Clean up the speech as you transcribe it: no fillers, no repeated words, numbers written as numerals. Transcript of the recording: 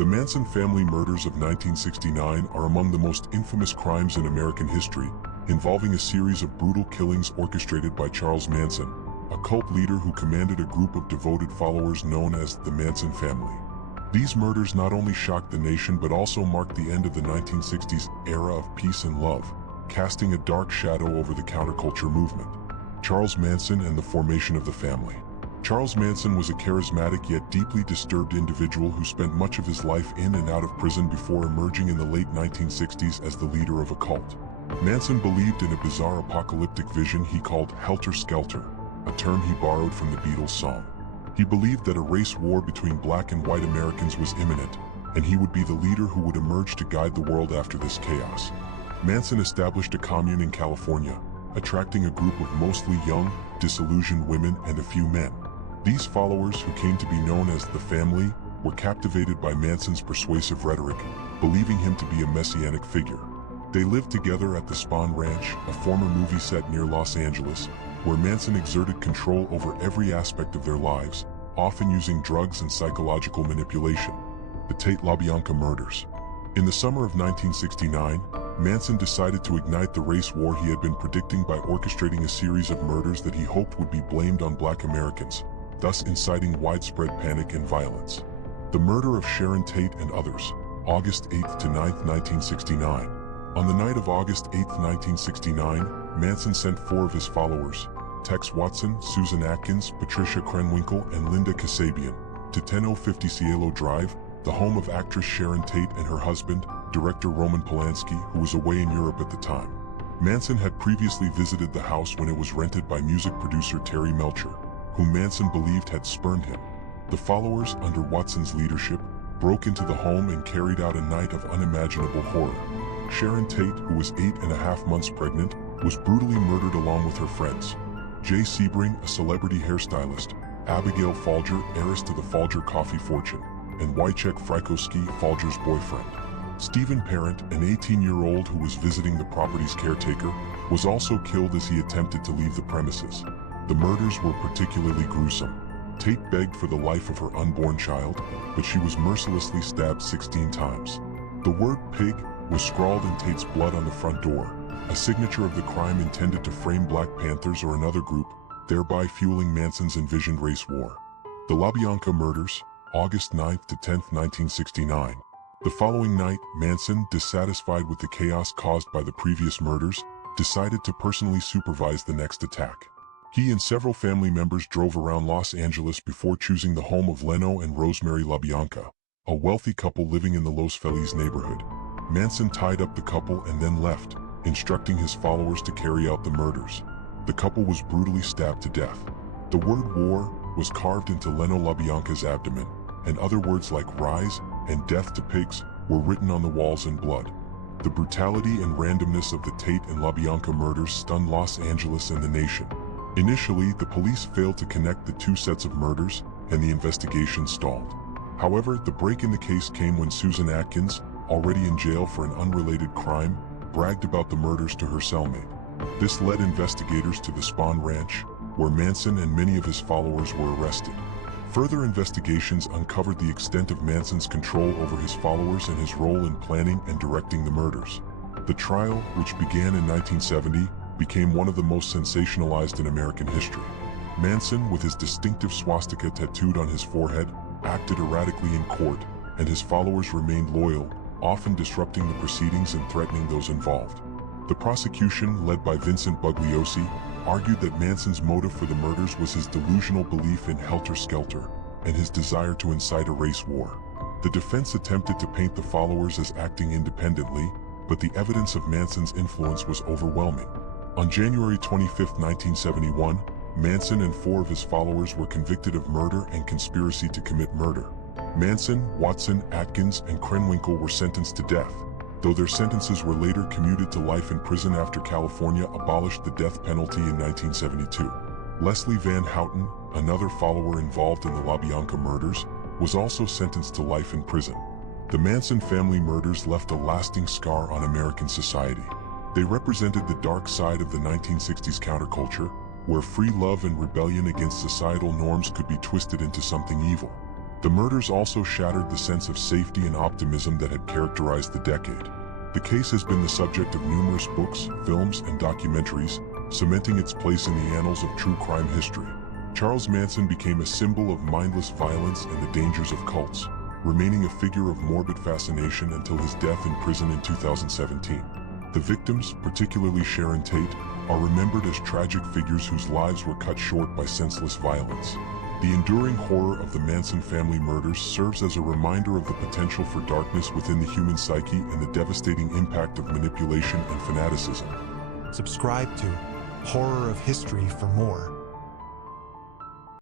The Manson Family Murders of 1969 are among the most infamous crimes in American history, involving a series of brutal killings orchestrated by Charles Manson, a cult leader who commanded a group of devoted followers known as the Manson Family. These murders not only shocked the nation but also marked the end of the 1960s era of peace and love, casting a dark shadow over the counterculture movement. Charles Manson and the formation of the family. Charles Manson was a charismatic yet deeply disturbed individual who spent much of his life in and out of prison before emerging in the late 1960s as the leader of a cult. Manson believed in a bizarre apocalyptic vision he called Helter Skelter, a term he borrowed from the Beatles' song. He believed that a race war between black and white Americans was imminent, and he would be the leader who would emerge to guide the world after this chaos. Manson established a commune in California, attracting a group of mostly young, disillusioned women and a few men. These followers, who came to be known as the Family, were captivated by Manson's persuasive rhetoric, believing him to be a messianic figure. They lived together at the Spahn Ranch, a former movie set near Los Angeles, where Manson exerted control over every aspect of their lives, often using drugs and psychological manipulation. The Tate LaBianca Murders. In the summer of 1969, Manson decided to ignite the race war he had been predicting by orchestrating a series of murders that he hoped would be blamed on black Americans, thus inciting widespread panic and violence. The murder of Sharon Tate and others, August 8 to 9, 1969. On the night of August 8, 1969, Manson sent 4 of his followers, Tex Watson, Susan Atkins, Patricia Krenwinkel, and Linda Kasabian, to 10050 Cielo Drive, the home of actress Sharon Tate and her husband, director Roman Polanski, who was away in Europe at the time. Manson had previously visited the house when it was rented by music producer Terry Melcher, whom Manson believed had spurned him. The followers, under Watson's leadership, broke into the home and carried out a night of unimaginable horror. Sharon Tate, who was 8.5 months pregnant, was brutally murdered along with her friends. Jay Sebring, a celebrity hairstylist, Abigail Folger, heiress to the Folger coffee fortune, and Wojciech Frykowski, Folger's boyfriend. Stephen Parent, an 18-year-old who was visiting the property's caretaker, was also killed as he attempted to leave the premises. The murders were particularly gruesome. Tate begged for the life of her unborn child, but she was mercilessly stabbed 16 times. The word pig was scrawled in Tate's blood on the front door, a signature of the crime intended to frame Black Panthers or another group, thereby fueling Manson's envisioned race war. The LaBianca Murders, August 9 to 10, 1969. The following night, Manson, dissatisfied with the chaos caused by the previous murders, decided to personally supervise the next attack. He and several family members drove around Los Angeles before choosing the home of Leno and Rosemary LaBianca, a wealthy couple living in the Los Feliz neighborhood. Manson tied up the couple and then left, instructing his followers to carry out the murders. The couple was brutally stabbed to death. The word war was carved into Leno LaBianca's abdomen, and other words like rise and death to pigs were written on the walls in blood. The brutality and randomness of the Tate and LaBianca murders stunned Los Angeles and the nation. Initially, the police failed to connect the 2 sets of murders, and the investigation stalled. However, the break in the case came when Susan Atkins, already in jail for an unrelated crime, bragged about the murders to her cellmate. This led investigators to the Spahn Ranch, where Manson and many of his followers were arrested. Further investigations uncovered the extent of Manson's control over his followers and his role in planning and directing the murders. The trial, which began in 1970, became one of the most sensationalized in American history. Manson, with his distinctive swastika tattooed on his forehead, acted erratically in court, and his followers remained loyal, often disrupting the proceedings and threatening those involved. The prosecution, led by Vincent Bugliosi, argued that Manson's motive for the murders was his delusional belief in Helter Skelter and his desire to incite a race war. The defense attempted to paint the followers as acting independently, but the evidence of Manson's influence was overwhelming. On January 25, 1971, Manson and 4 of his followers were convicted of murder and conspiracy to commit murder. Manson, Watson, Atkins, and Krenwinkel were sentenced to death, though their sentences were later commuted to life in prison after California abolished the death penalty in 1972. Leslie Van Houten, another follower involved in the LaBianca murders, was also sentenced to life in prison. The Manson family murders left a lasting scar on American society. They represented the dark side of the 1960s counterculture, where free love and rebellion against societal norms could be twisted into something evil. The murders also shattered the sense of safety and optimism that had characterized the decade. The case has been the subject of numerous books, films, and documentaries, cementing its place in the annals of true crime history. Charles Manson became a symbol of mindless violence and the dangers of cults, remaining a figure of morbid fascination until his death in prison in 2017. The victims, particularly Sharon Tate, are remembered as tragic figures whose lives were cut short by senseless violence. The enduring horror of the Manson family murders serves as a reminder of the potential for darkness within the human psyche and the devastating impact of manipulation and fanaticism. Subscribe to Horror of History for more.